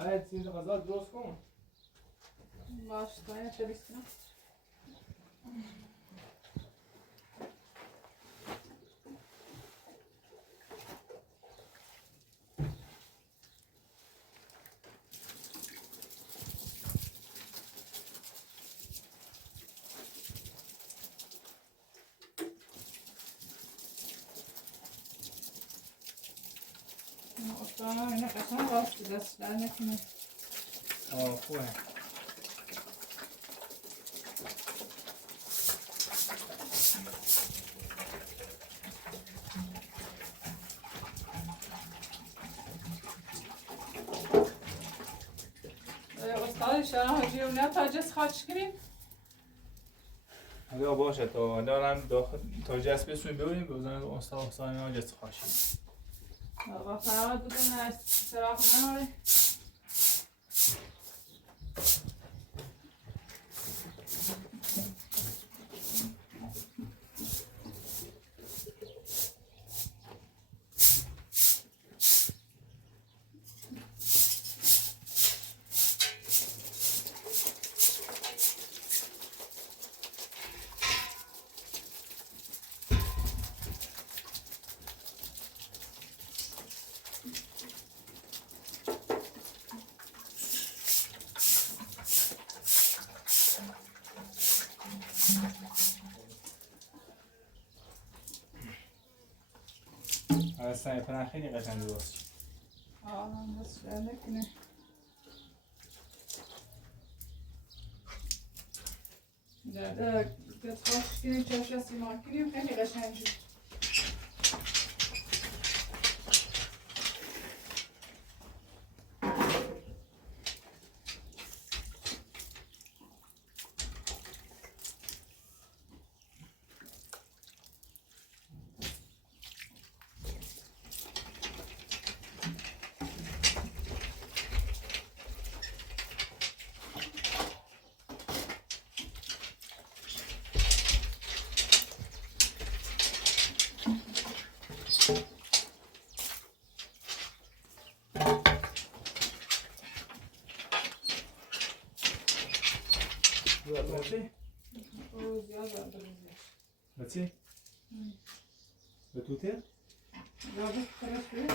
آیا چیز غذا درست کن. باش تا یه تریس کنم. اینه قشنگ واسه دست در نکنه. خوبه. استاد شهرام حاجی رو نه تاجس خاچ کنیم؟ حالا باشه تا دارم داخل تا جسب سوی ببینیم بزنم استاد حسین ها جس خاشی. آقا فراد بدون از سراغ نهاره. اصلا پناه خیلی قشنگ درست شد. دست در نکنه. دست خاچ کنیم چاش دستی مار کنیم خیلی قشنگ شد. بچه؟ زیاد بچه؟ به توته؟ زیاده ترش بید؟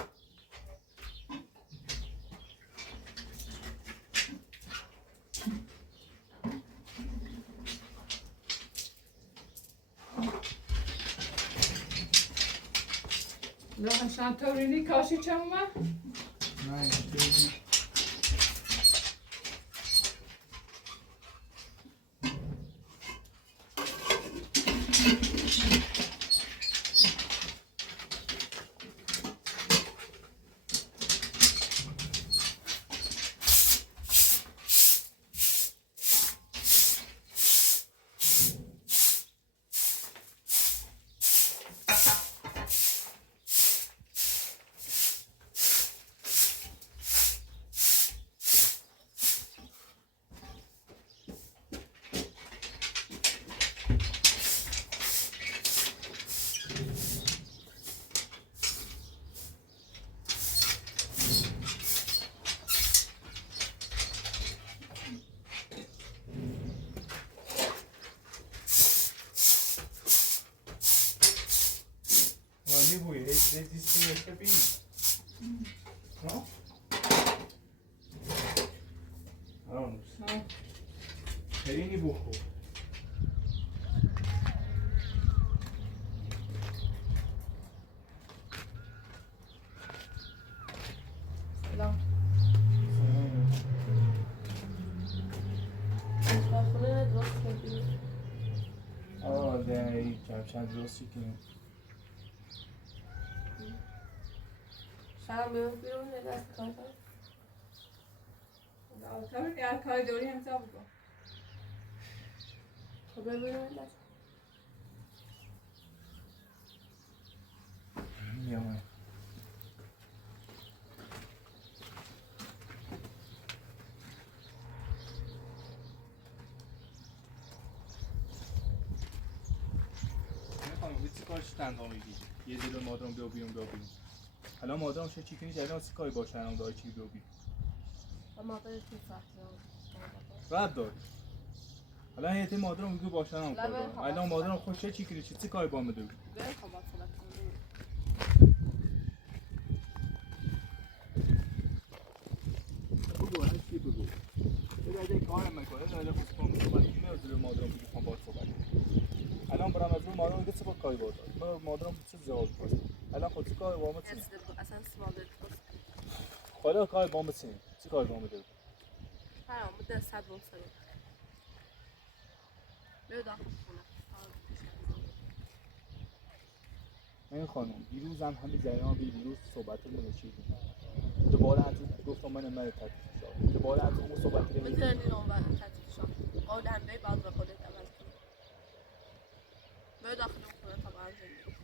لحن شانتورینی کاشی چم اومد؟ نه This is the beat. No? No. خیلی بخور. سلام. خونه درست کردی؟ داری کفشن درستی کنیم. شهرام بیرون یه دست کار کنم. تا هر کاری داری امضا بکن. خب بیرون یه دست. میامه. کارش تنها میگیری یه دیگه مادام بیام. حالا مادام چه چیکنی جدی واسه کاری باشه الان دای چی بیو. اما آقای تو سخت رد دار الان یه تیم مادرم میگه باشن هم کار دارم الان مادرم خوش چی کری چی کاری با میدونی بله خب با صحبت کنیم بگو هر چی بگو یه کار میکنه داده خود کنم صحبت کنه از روی مادرم میگه خواهم باید صحبت الان برام از روی مادرم میگه چه با کاری باید من مادرم چه جواب میکنه الان خود چی کار با ما چی اصلا سوال دارید خدا کار با ما چی کار با ما داری ها مدت صد بار سر بیا داخل خونه این خانم دیروز هم همین جریان دیروز صحبتمون چیدیم دوباره از گفتم من تکلیف شد دوباره از اون صحبت کردیم میتونی نام و تکلیف شد قول همه بعد به خودت عمل کنی بیا داخل خونه طبعا زندگی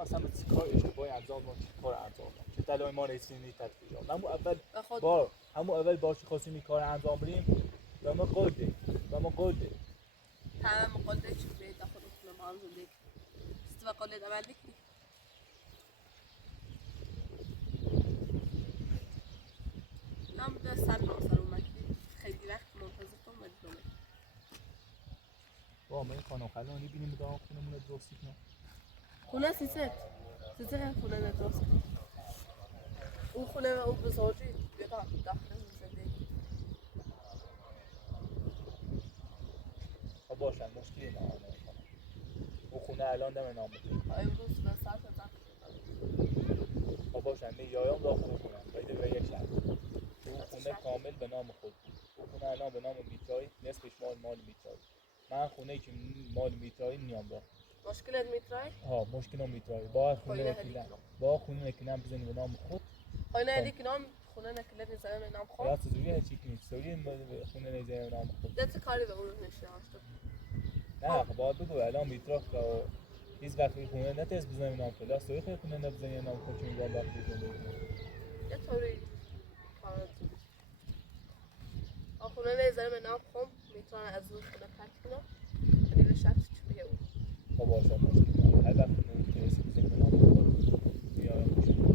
اصلا چی کار اشتباهی انجام دادم چی کار انجام دادم چه دلایل ما رسیدیم تکلیف شد همون اول باش خواستیم این کار انجام بدیم و ما قول دادیم تمام قول دادی چی بیا داخل خونه ما هم زندگی است و قولت عمل نکنی من به سر اومد خیلی وقت منتظر تو اومدی دومه با من خانم خلان می‌بینیم داخل خونمون درست کنه خونه سیست خونه ندرست اون خونه و اون بزرگی بیا داخل زندگی خب باشن مشکلی نه اون خونه الان دم نام بده امروز به ساعت زن خب باشن یایام داخل خونه باید به یک شهر اون خونه کامل به نام خود اون خونه الان به نام میترای نصفش مال میترای من خونه که مال میترای نیام داخل مشکلت میترای؟ مشکلم میترای با خونه نکنم بزنی به نام خود خونه نکلت نزنم به نام خود یا چجوری هیچی که نیست چجوری خونه نزنی به نام خود دست کاری به اون نشه هاشتم نه خب باید بگو الان میترا که هیچ وقتی خونه نتیز بزنی به نام خود لاست خیلی خونه نبزنی به نام خود که میگم وقتی زندگی یه طوری کارات خونه نزنم به نام خود میتونن از اون خونه پرک کنم ولی به شرط چوریه اون خب باشه هر وقت نمیتونستی بزنی به نام خود میارم بشه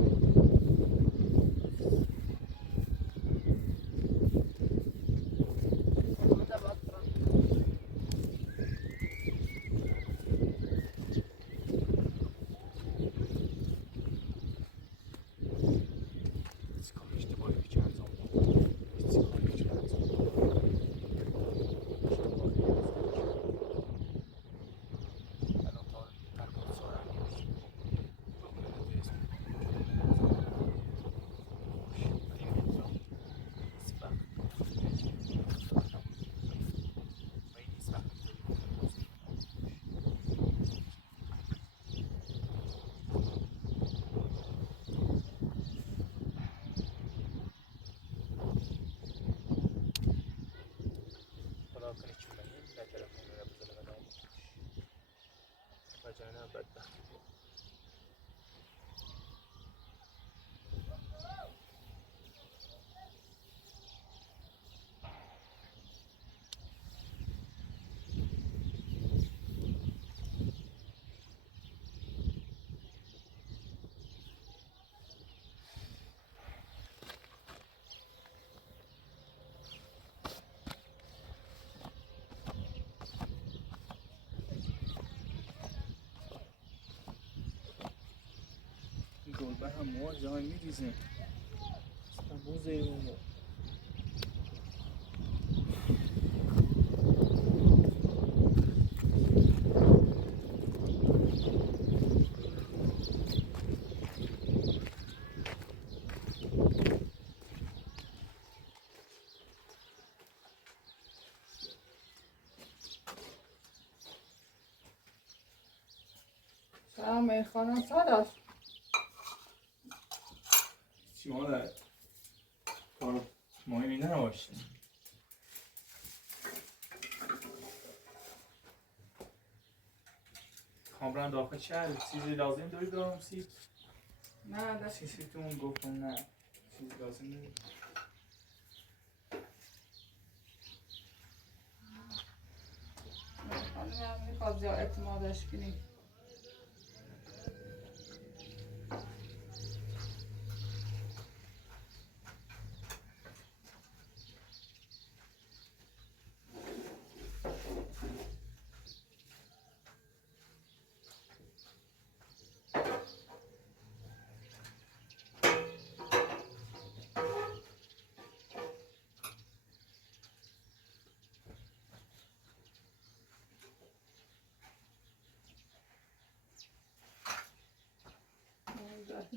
گربه هم موها جای میریزه اصلا بوزه اون سلام خانم صداش چی مادر کار مهمی نباشته کامران داخل شهر چیزی لازم داری برام سید؟ نه دست سیستون گفتم نه چیزی لازم داری؟ خانم هم میخواد زیاد اعتمادش کنی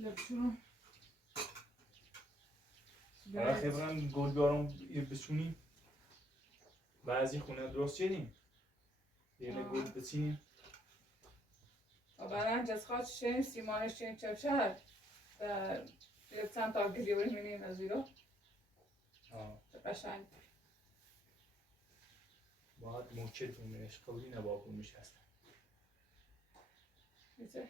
لبشون برای خیلی گل بیارم بسونیم بعضی خونه درست شدیم دیگه گل بچینیم و برای جز خواهد شیم سیمانش شیم چپ شهر دیگه چند تا گریه بریم اینیم از ایرو قشنگ باید موکت اونش قبلی نباید میشه هستن میشه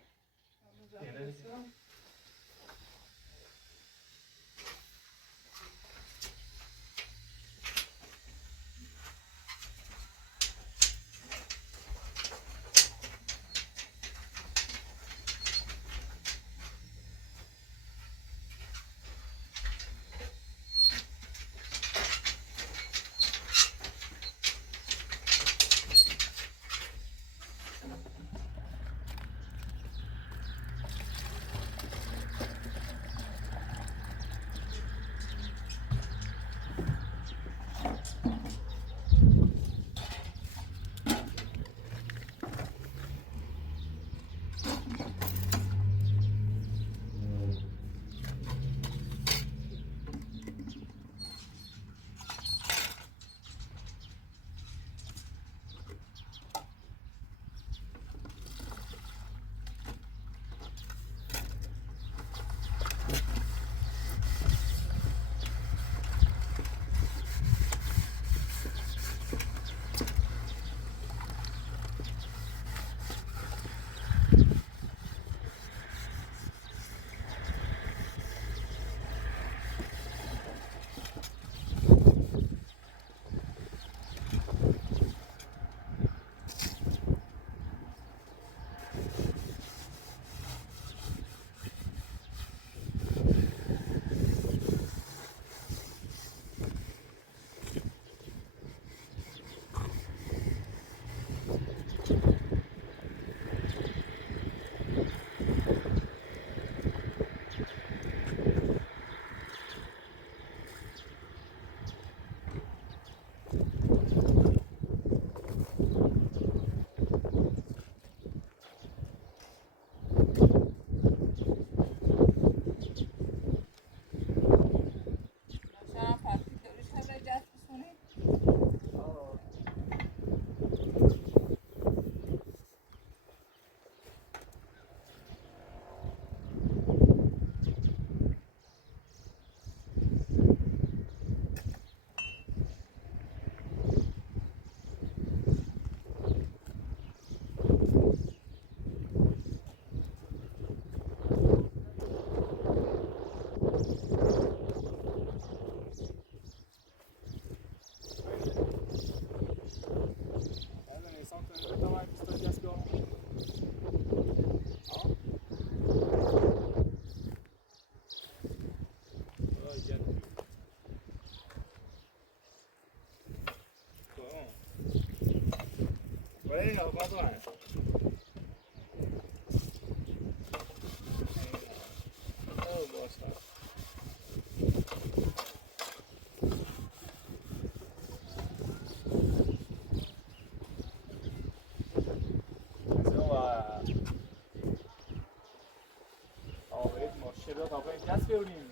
شده تا این دست بیاریم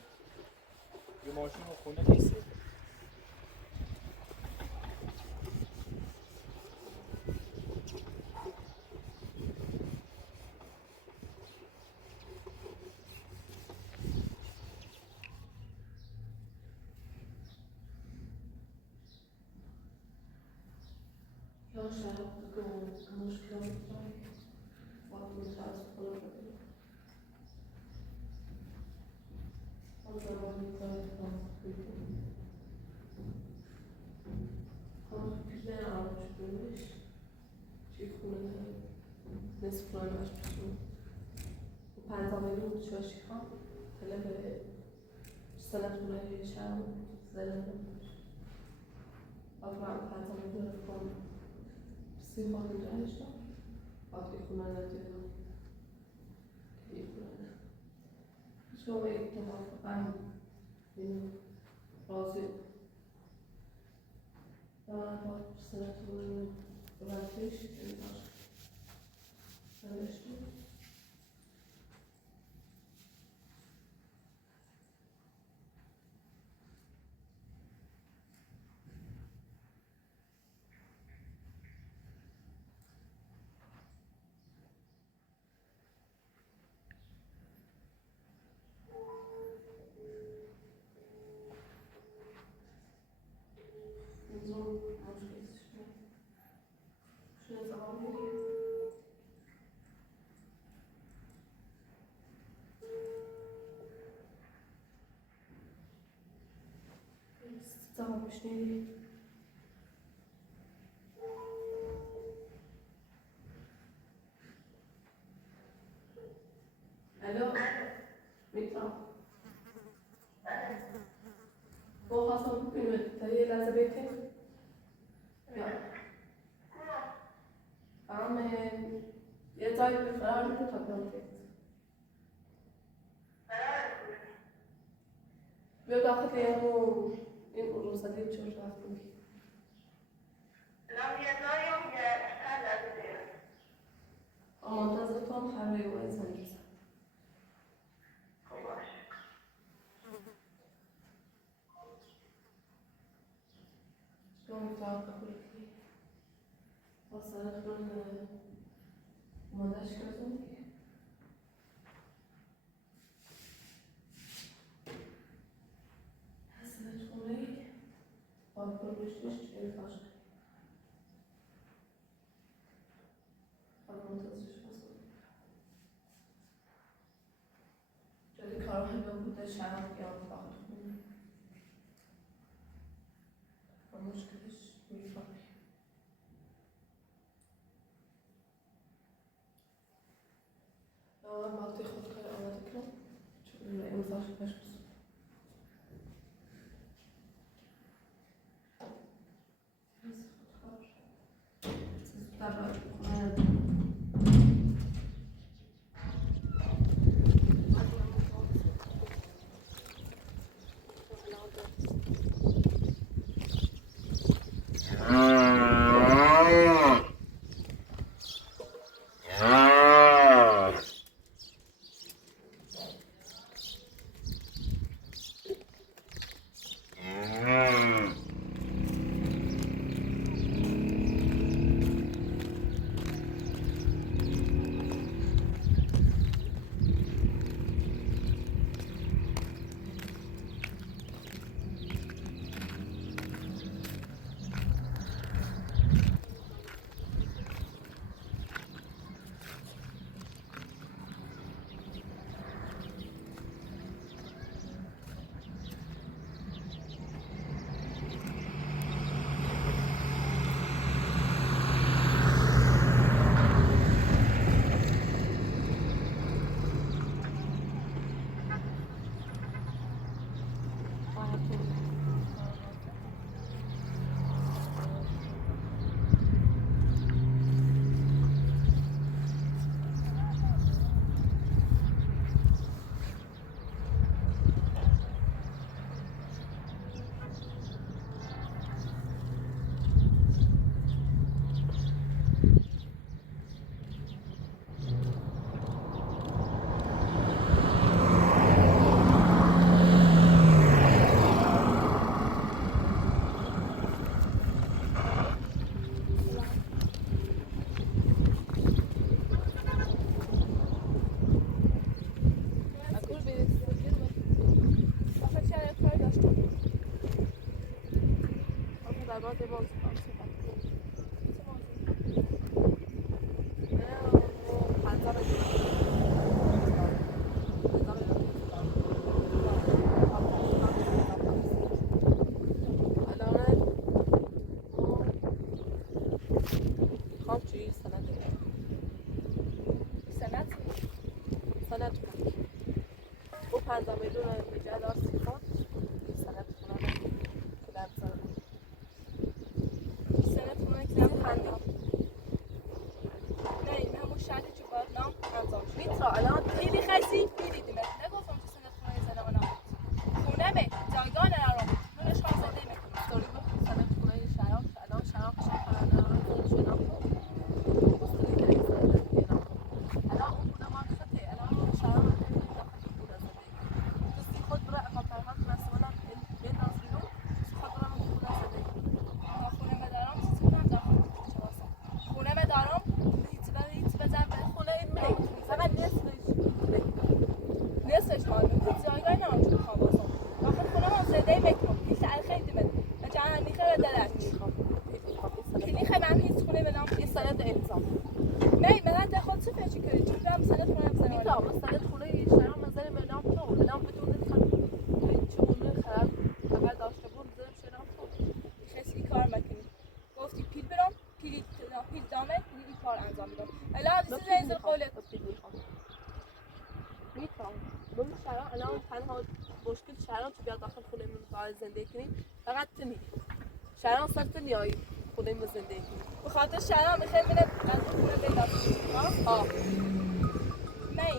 یه ماشین رو خونه نیست Ja, schau, du musst glauben, was du sagst, oder پیزن آرامش کنیش چی خونه نصف کنش بشون و پنجامه رو چاشی خان خیلی به سنت خونه شم زدن آفرام پنجامه رو کن سی خانه جایش دار وقتی خونه ندیدم که این خونه شما یک توافقم این راضی با سنتون ورزش داشت نوشته بشنیدی؟ الو میترا با خواستم ببینم تا یه لحظه بیتی بیا یه جایی به فرار میده تا بیام بیا داخل این روزادی چون رفت میگی منتظر تو هم خبری و انسان رسن شما میتوان قبول کنی با سرخ رو مادرش کردم دیگه حسنت خونه با پرگشتش چه فاش کنی حالا منتظرش بسید جدی کار همه بوده شرم یا فقط خونه و مشکلش میفهمی وقتی خود کار آماده کنم چون امضاش بش بسید Mitra, الان خیلی خسیف می‌دیدیم. نگفتم تو سنت خونه زنه من خونه به جایگاه نرم. نونش خواهد نمی‌کنم. استوری بود سنت خونه شراب. الان شراب شهر نرم. شنام بود. استوری داری سنت نرم. الان اون خونه ما خطه. الان شراب نمی‌کنم. خود از زندگی. دوستی خود برای اقامت‌ها مسئولا به نازیرو. خود برای من خود از زندگی. خونه مدارم چیزی کنم دارم. خونه مدارم هیچ بزن به خونه این فقط نصفش ادامه این کار انجام میدم. الان چیزی زنز قولت میتونم. ببین شهرام الان تنها مشکل شهرام که بیاد داخل خونه من باید زندگی کنی فقط تو میگی. شهرام سرت میای خونه من زندگی کنی. به خاطر شهرام میخوام من از خونه پیدا کنم. ها. نه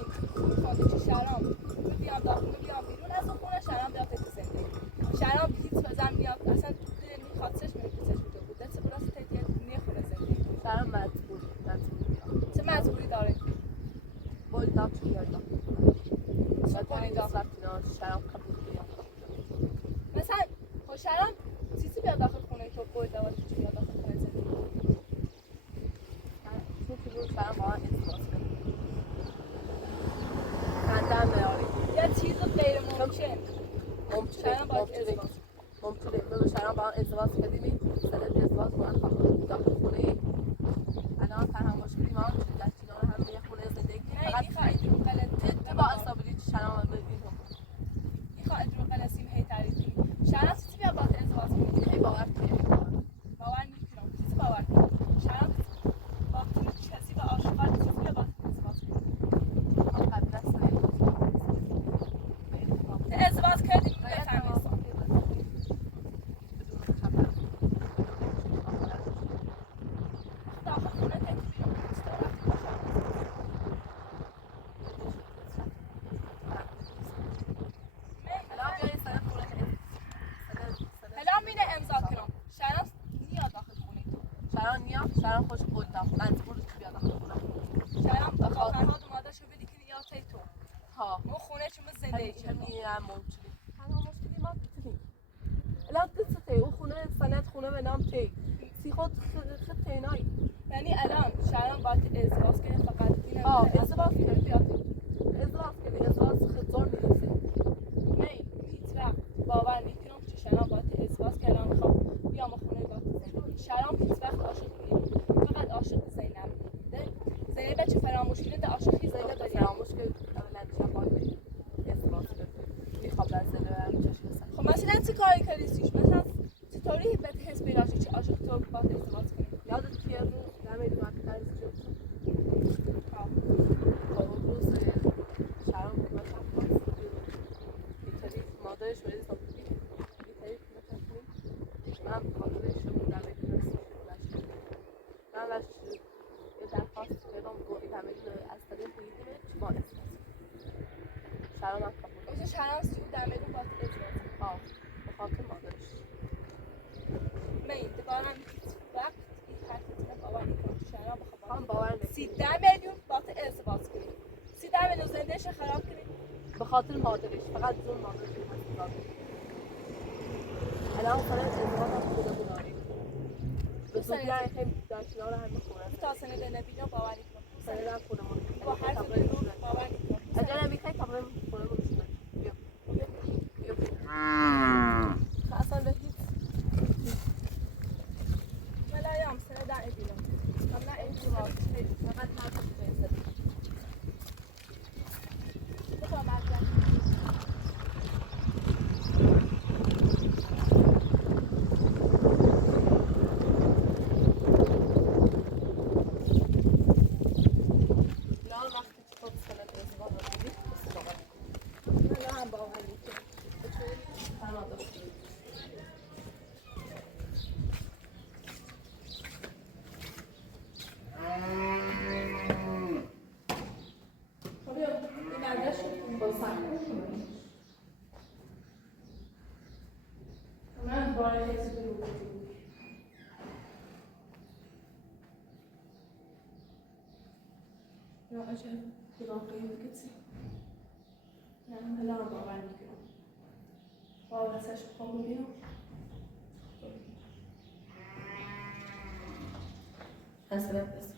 خاطر که شهرام بیام داخل بیام بیرون از خونه شهرام بیاد تو زندگی. شهرام هیچ وزن بیاد اصلا میخواد چش میده بود. دست براست تیت نمیخوره زندگی. شهرام مجبور چه مجبوری داره؟ قول داد چه بیاد. قولی داد شهرام قبول بیاد. مثلا خب شهرام چیزی بیاد داخل خونه تو قول داد چه بیاد داخل خونه زندگی. تو شهرام با ازدواج کنه. خندم میاری. یه چیز غیر ممکن. شهرام با ازدواج. ممکنه ببین شهرام با ازدواج کردیم سند ازدواج کنن داخل خونه. الان تنها مشکلی ما در کنار هم یه خونه زندگی فقط میخواید رو غلط با استابیلیتی شهرام ببینید. میخواید رو غلطیم هی تعریف کنید. شهرام چیزی بیا با ازدواج کنید. هی باور کنید. باور نمیکنم. چیزی باور کنید. شهرام با کسی با عاشقانه چیزی بیا با ازدواج کنید. قبل از ازدواج کردیم بفهمید. شهرام خوش قول داد مجبور بیاد داخل خونه. شهرام بخاطر ها اومده شو بدی که یا تو ها مو خونه چون زندگی چه ممکنه تنها مشکلی ما بتونیم الان قصته اون خونه سند خونه به نام تی سی خود تینایی یعنی الان شهرام باید ازدواج کنه فقط این ازدواج کنه بیاد ازدواج کنه ازدواج خطور میرسه نه هیچ وقت باور نمیکنم که شهرام باید ازدواج کنه میخوام بیام خونه باید زندگی شهرام هیچ وقت عاشق فقط عاشق زینب بوده. زینب چه فراموش کرده عاشقی زینب فراموش کرد اولا شفای ازدواج کرد. میخوام از زینب هم چشم بزنم. خب مثلا چه کاری کردیش؟ مثلا چطوری به حس پیدا شد که عاشق تو با ازدواج کنی؟ یادت کیه رو نمیدونم وقتی درس شد. خب روز شهرام بود مثلا بیتری مادرش ولی صبحی بیتری مثلا من خاطرش رو نمیدونم من واسه یه درخواست کردم گویی دمیدون از طریق بگیریم ما ازدواج شهرام هم قبول اوزه شهرام سیو دمیدون باید ازدواج ها به خاطر مادرش من دوباره هیچ وقت این حرفتون باور نکنم شهرام بخوام باور نکنم 13 میلیون باید ازدواج کنیم 13 میلیون زندگیش خراب کنیم به خاطر مادرش فقط زون مادرش ازدواج الان مثلا ازدواج هم خودمون داریم سنده خیلی داشتنار هم میخورن تا سنده نبینا باور نکنم سنده هم خودمون با حرف دروغ باور نکنم اگر نمیخوای تا بریم خودمون شدن بیا اصلا به هیچ ملایم سنده نبینا من نه ازدواج فقط حرف بزنم بخوام ازم یا عجب واقعی بگیتی من هلا هم باور میکنم باور سش بخوام بیام حسنت بس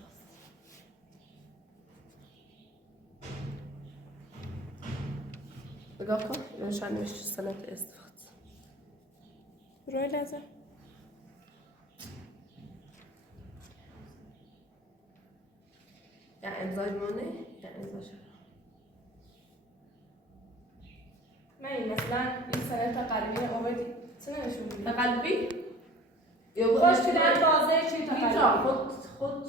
بگاه کن نشان نوشت سنت استفاد روی لازم یا امضای مانه یا امضای شهرام نه مثلا این سنت قلبی آوردی چه نشون میدی؟ قلبی؟ خوش کنن تازه چی تا قلبی؟ خود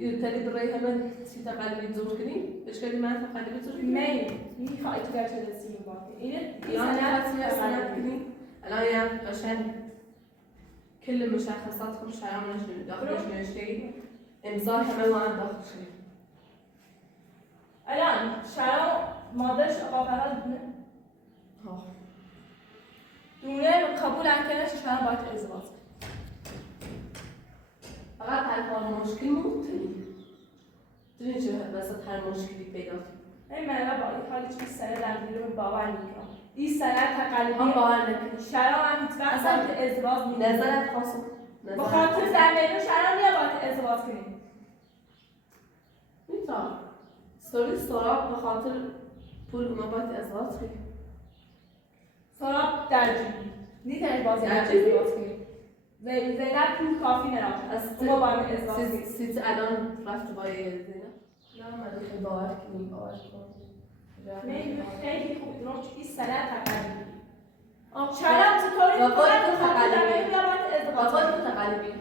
تری برای همه سی تقلبی زور کنیم اشکالی من تقلبی زور کنیم میخوای تو در چه دستی میباقی اینه يعني خاصة سنة الآن يعني عشان كل مشخصاتكم شعارنا شنو داخل شنو شيء امضاء كمان واحد داخل شيء الان شرم مادرش آقا فراد دونه قبول نکنه که شرم باید ازدواج فقط هر مشکل مو تدري چه وسط هر مشکلی پیدا این من با این حالی چه سنه در دیگه باور میکنم این سنه تقلیدی هم باور نکنی شرم هم هیچ وقت باید ازدواج میکنه نظرت خاصه با خاطر زمینه شرم نیا باید ازدواج کنیم میتونم سوری سراب به خاطر پول ما باید ازدواج کنیم سراب در جیبی نیتنش بازی ازدواج کنیم زینب پول کافی نرافت ما باید ازدواج کنیم سیت الان رفت بای زینب نه من خیلی باور کنیم باور کنم خیلی خوب درست این سنه تقلیدی شرم چطوری باید تقلیدی باید تقلیدی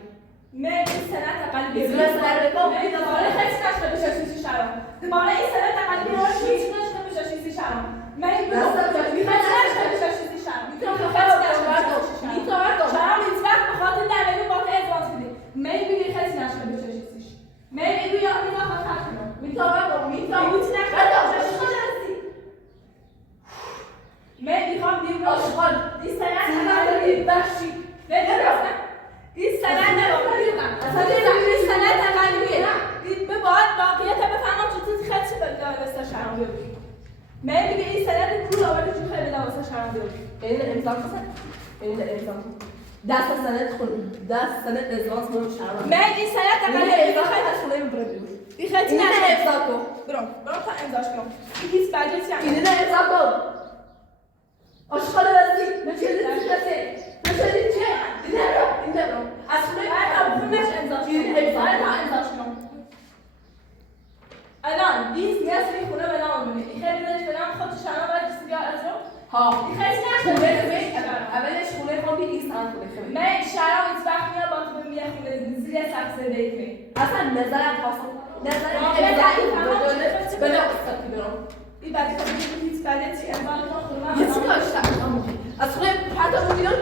من این سنه تقلیدی زیر سر بکن دوباره خیلی نشده بشه چیزی شرم دوباره این سنه تقلیدی رو هیچ نشده بشه چیزی شرم من این خیلی نشده بشه چیزی شرم شرم هیچ وقت به خاطر نمیدون با که ازدواج کنی من بگی خیلی نشده بشه چیزیش من بگی یا میدونم خواهد کنم من میخوام دیم آشغال این سنه تقلیدی بخشی این سنه نمیدونم این سنه تقلیدیه به باید واقعیت بفهمم چطور خیلی چی بده واسه شرم بیاری من میگه این سنه پول آورده چون خیلی بده واسه شرم بیاری این امضا کن این امضا کن دست سنت خون دست سنت ازدواج مو شرم من این سنه تقلیدی خیلی از خونه میبره بیرون این خیلی نه امضا کن برام تا امضاش کنم این هیچ بجتی هم این امضا کن آشغال وزی نچه چه این رو از خونه خونش امضاش کنم الان 20 نصف این خونه به نام بونه این خیلی دارش به نام خودش شرم باید جسی بیا از رو ها این خیلی نشده اولش خونه خواهم بی ایستان خونه خیلی من شرم هیچ وقت میاد با تو بمیه خونه زیر سکسه دیگه اصلا نظرت خواستم نظرت امضایی بلا قصتی برام این بعدی که هیچ بلدی امضای ما خونه یه چی کاشتم از خونه پرتا بیرون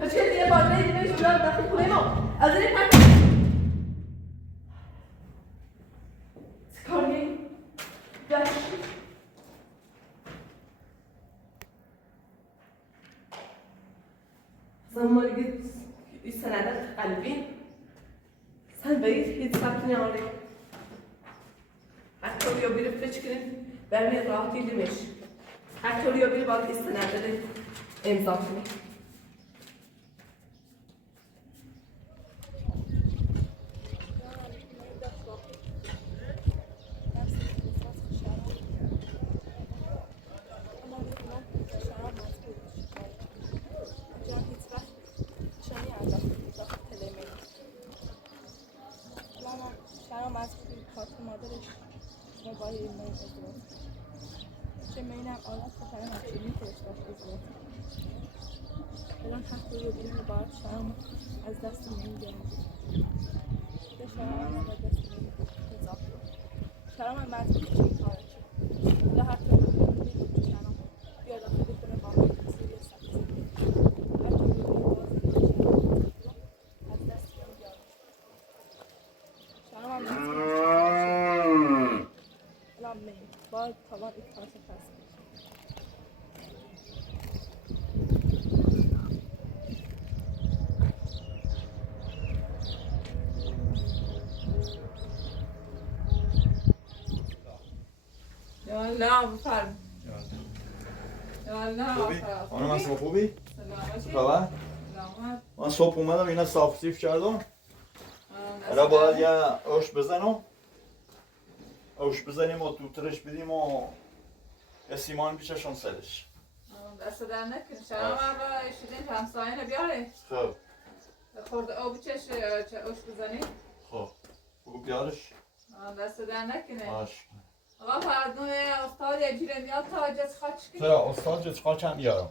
پس که دیگه بار دیگه بیرون داخل خونه ما از این پرتا کاری داشت زمان دیگه این سندت قلبی سن باید هیچ سبت نیاره حتی بیا بیره فکر کنیم برمی راحتی دیمش حتی بیا بیره باید این سندت امضا کنیم شرم از خاطر مادرش موبایل ایمیل ازدواج چه مینم آلت بکنم همچنین که اشتاش ازدواج الان حق رو بگیریم باید شرم از دست مین گرم به شرم از دست مین اضافه شرم هم مجبور چه این کاره چه یا حتی رو بگیریم که شرم بیا داخل کنه با من سیری سبزی حتی رو بگیریم باز از دست مین گرم شرم هم مجبور الان مین باید تاوان این کارش پس یالا بفرم یالا خوبی؟ خانم اصلا خوبی؟ سلامتی خبر؟ سلامت من صبح اومدم اینا صاف سیف کردم الان باید یه آش بزنم آش بزنیم و توترش بدیم و یه سیمان پیششون سرش دست در نکن شرم را شدین همسایه بیاره خب خورده آب چه آش بزنی خب بگو بیارش دست در نکنه باش آقا فردون استاد اجیره میاد تا جز خاچ کنیم چرا استاد جز خاک هم بیارم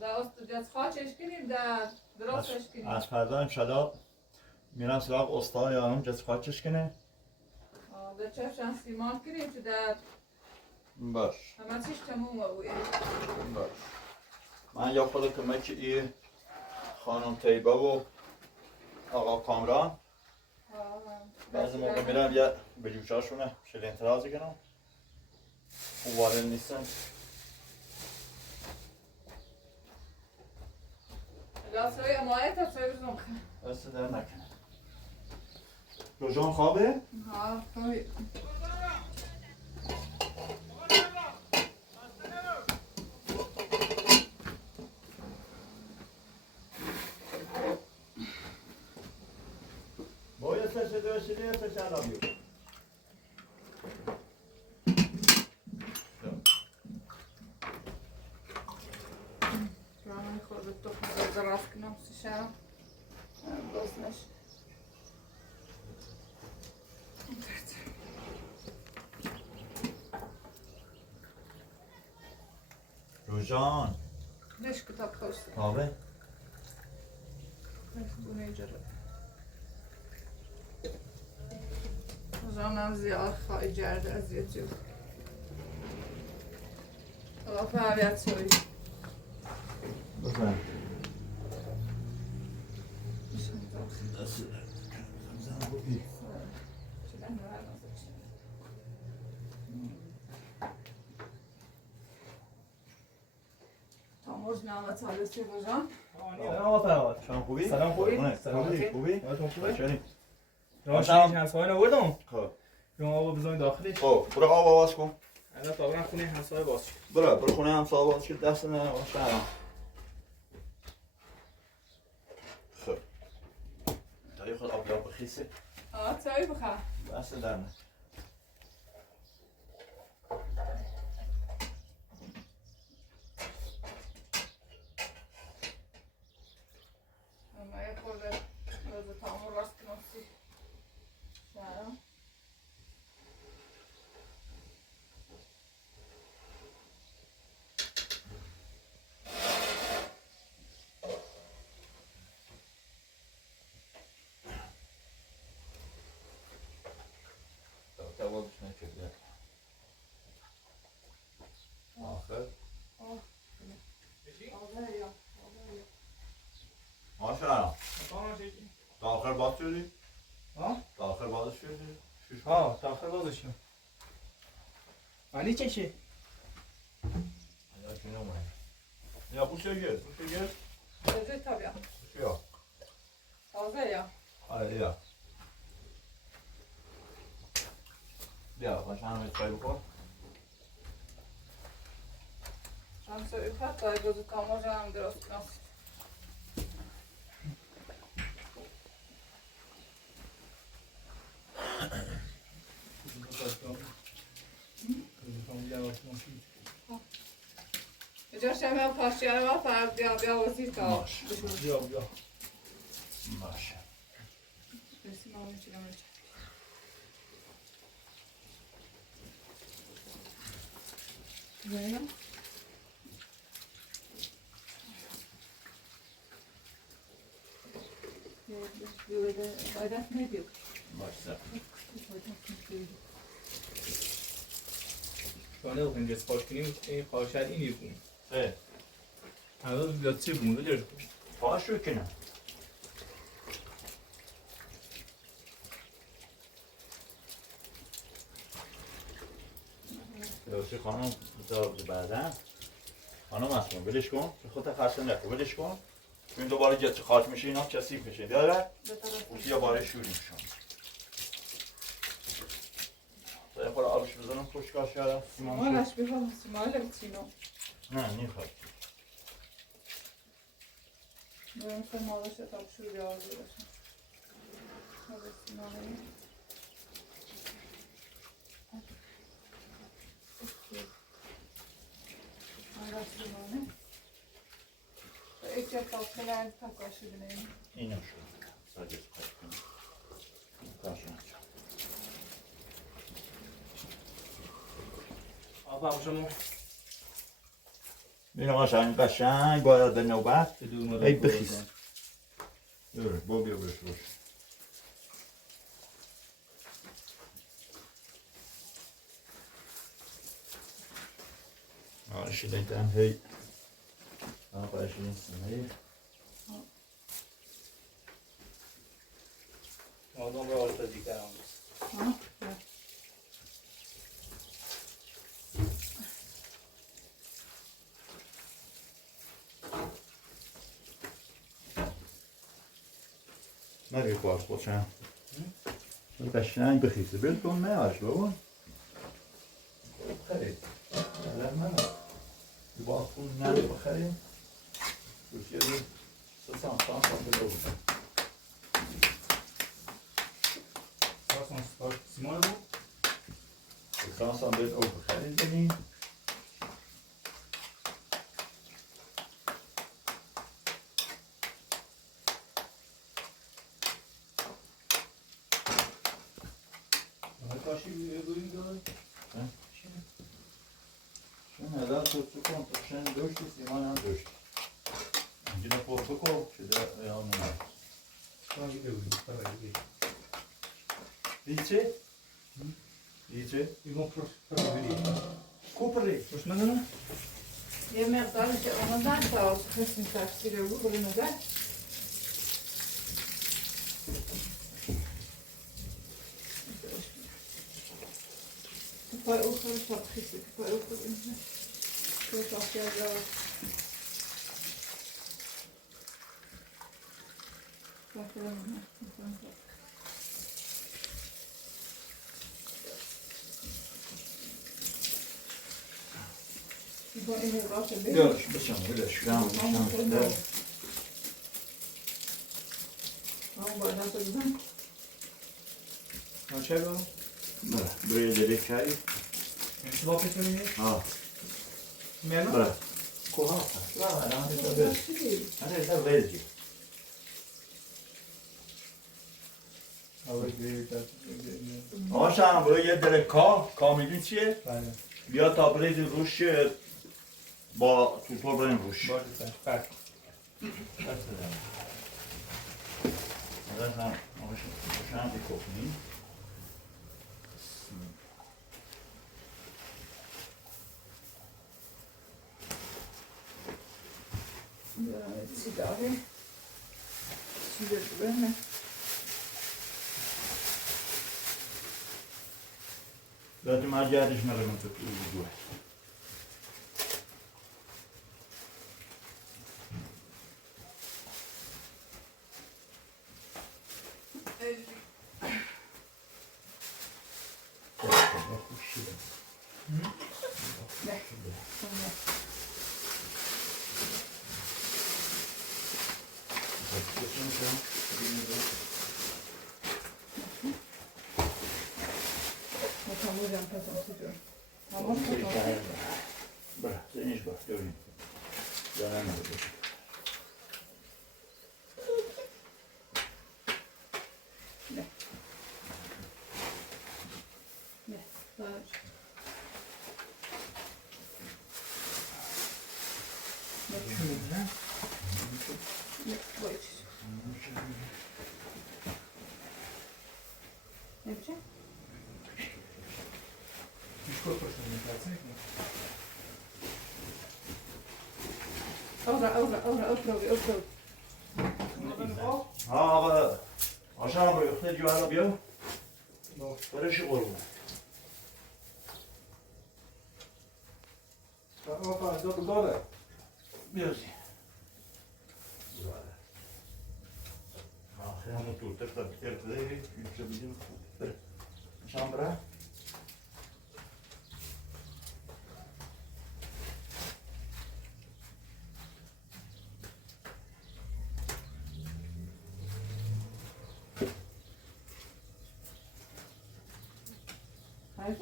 در استاد جز خاچش کنیم در درستش کنیم از فردا انشالله میرم سراغ استاد یارم جز خواهدش کنه. به چشم سیمان کنیم تو در باش همه چیش تموم بوید. باش من یا خود کمک ای خانم طیبه و آقا کامران بعضی موقع میرم یه به جوشاشونه شل انترازی کنم او وارد نیستم. لاسوی امایه تا چه بزنم خیلی دست در نکنه. روژان خوابه؟ ها خوبی باید سرش دوشیدی یا سرش علابیو؟ من خود تو خود راست کنم سشم باز نشه روژان ليش كتاب خوشتي؟ خوابه؟ خلينا نجرب جانم زیاد خواهی جرده از یوتیوب حالا فعالیت سوی بزن تاموز نامه تالوسی بجان سلام فرهاد. شما خوبی؟ سلام خوبی؟ سلام خوبی؟ حالتون خوبه؟ بچه‌نی راست این همسایه نوردم. خب شما آب بزنید داخلش. خب برو آب آواز کن. الان تا برم خونه همسایه باز شد. برو خونه همسایه باز که دست نه شهرام. خب تا خود آب بخیسه. تایی بخواه دست در نه. اما یه خورده روز تامور راست کنستی شهرام توابش نکرده. آخر ماشاءالله. تا آخر باز شدی؟ تا آخر بازش شدی؟ ها تا آخر بازش کن. معنی چشه؟ یا کنه اومد. یا بوشه گیر. روزی تا بیا یا. تازه یا آره یا. بیا باشه همه چای بخور. شانس ایفت تا روز تامور جانم درست کنستی اجا شما پاشیاره و فرد بیا وزید تا باش. بیا. باشه. برسی مامی چیلم رچه بیایم باید میدیو باشه. شانه رو اینجا سپاش کنیم این خواهشت این یکون. اه. همه بیاد چه بون بلیر کن. پاش رو کنم. یاسی خانم بعدا خانم هستم ولش کن خودت خرسن نکن ولش کن این دوباره جت خاک میشه اینا کثیف میشه داره یا باره شوری میشون تا یه خورده آبش بزنم خوشکار شده مالش بخوام سیمال بچینو نه نیخواد بریم که مالش تاب شوری آرزو باشم مالش سیماله مالش سیماله ایچه تاب کنن تا کاشی بینیم اینا شد ساجت خواهد کنم کارش نچم آب هم شما بینه قشنگ باید به نوبت به دور مدام ای بخیست بیا برش باش Als je denkt aan, hey, als je denkt aan, hey. Ja, de var alltid likadant. Ja, ja. Nou, je kwaad pot zijn. Dat als je een begint te beeld komt, mij als gewoon. Oké. Leg maar. Je wacht gewoon naar de begin. Dus je doet zo samen van de lopen. Wat is ons Simone boek? Ik ga zo dit overgeven, denk ik. Als je doing doet. Şimdi daha çok kontrol. Şimdi dövüştü, Siman'la dövüştü. Yine protokol, şimdi yanına. Sonra gidiyoruz. Para gidiyor. Wiecie? Wiecie? Ik wil para gidiyor. Kuperi. Hoş geldin. یه مقدارش آمدن تا خواستیم تفسیر رو بریم ازش. پای او خواهش تا خیسته که پای او خواهیم تو تاکی از را با این راست بیم Ja, best wel moeilijk. Schraam, schraam. باید هم تو بزن Wat jij wel? Nee, wil je dit krijgen? En swap is er niet? Ah, Menno? nee. Kom op. Ja, dan is dat best. Dat is dat weet je. Oh, ik weet dat. Als je aan wil je de ka میدونی چیه؟ Bijna. بیا تابلت روش با توتور بریم روش. Bart het zijn. Kijk. Dat gaan we waarschijnlijk ook niet. سیگاری چیز بزنه Dat je maar jaartjes met hem te doen. Tamam kazantıyorum. Tamam kazantıyorum. Bırak, sen iş bak, göreyim. Dayanamadım. Ne? Ne? Daha ne? Koy. Ne yapacağım? Сколько просто не процентов? Over. Ha, aşağı bırak, ne diyor arabaya? Karışık olur. Opa, dat bedoelde. Biraz. Helemaal toe, dat staat verkeerd gelegen. Je hebt zo bezien. Chambra. Hayır.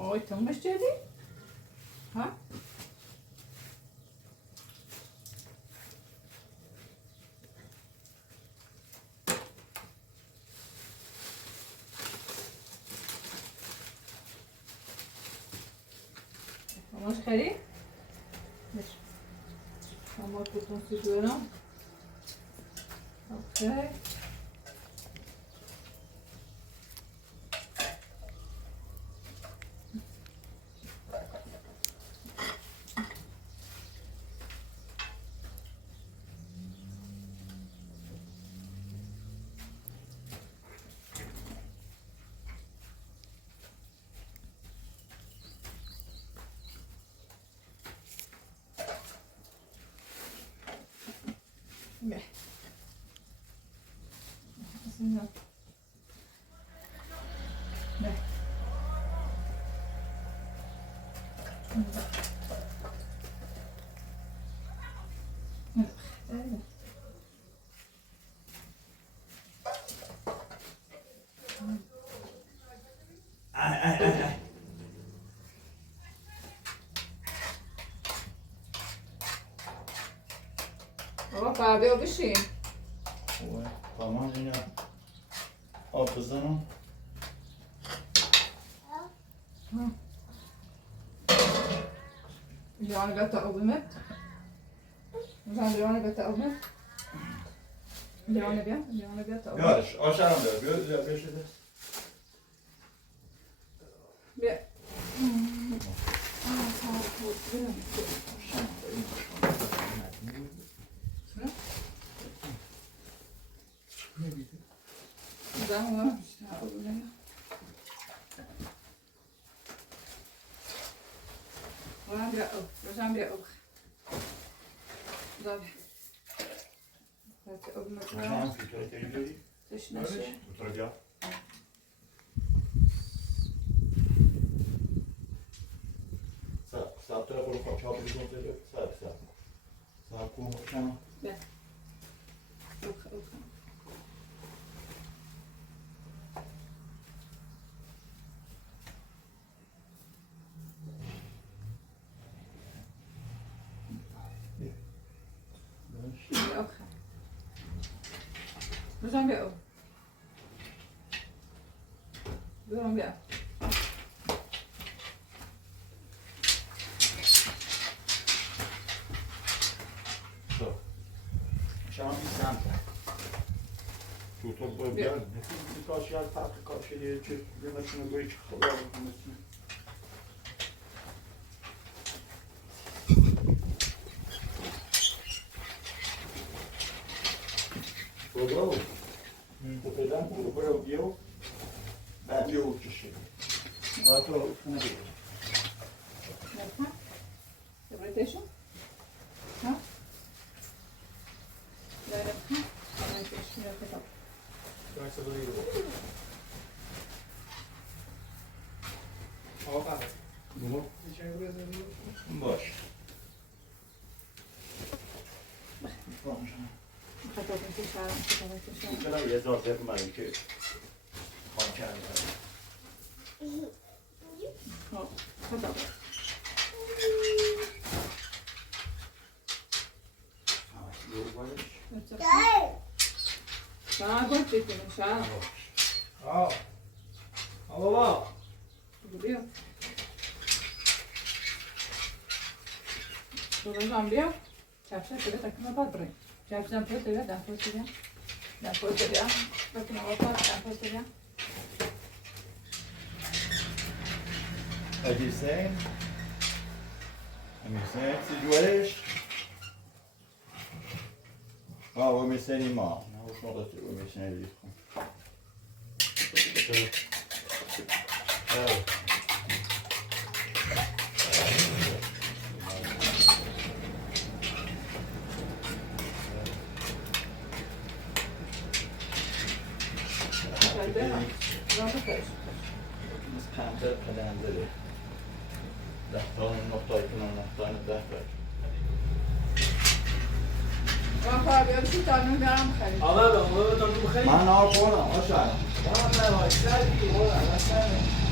Oy, tanış dedi. Ha? Vamos querer? Vamos por considerando. Ok. نه نه بابا فربه ها بشین خوبه تمام اینا آب بزنم جوانی بیا تا اوبمه جوانی بیا تا اوبمه جوانی بیا تا اوبمه بیارش آشرم بیار بیا بشده بیا زمان اوبمه Rožám bia ob. Dobre. Dáte obmrzlá. Rožám, to je ľudí? Tež naše. Utradia. Sa teda budu počal vyzvonit, sa kům. Bia. Ucha. Rožám bia ob. Rožám bia. So. Şahan bir sen. Tutup böyle bir birkaç yer farklı karşıya çık. Bir maçını böyle çıkıp almışsın. Bravo. Tepeden bravo diyor. Ben de o kişi. Zaten o ne diyor? Yapma. Interpretation. Ha? Yapma. Interpretation yapma. Começa do livro. Ó, cara. Bu boş. Hatta ben Shahram. Bu kadar yazar yapmadım ki. Konçer. Hatta. Sana koy çekin Shahram. Ó. Ó, baba. Gidiyor. Rožám bia. Čapsa tebe tak na padre. Čapsa tebe da potrebia. Da potrebia. Tak na opa da potrebia. As you say? C'est joué. Ah, oui, mais c'est l'imam. Non, je pense que oui, mais c'est un livre. Biz kanter kalenderi. Dahtanın noktayla noktayını dahtar. Baba bia bir tane garam خرید. آمد آمد تا تو بخیر. من آب خوردم آشان. نه نه سر دیگه وای اصلا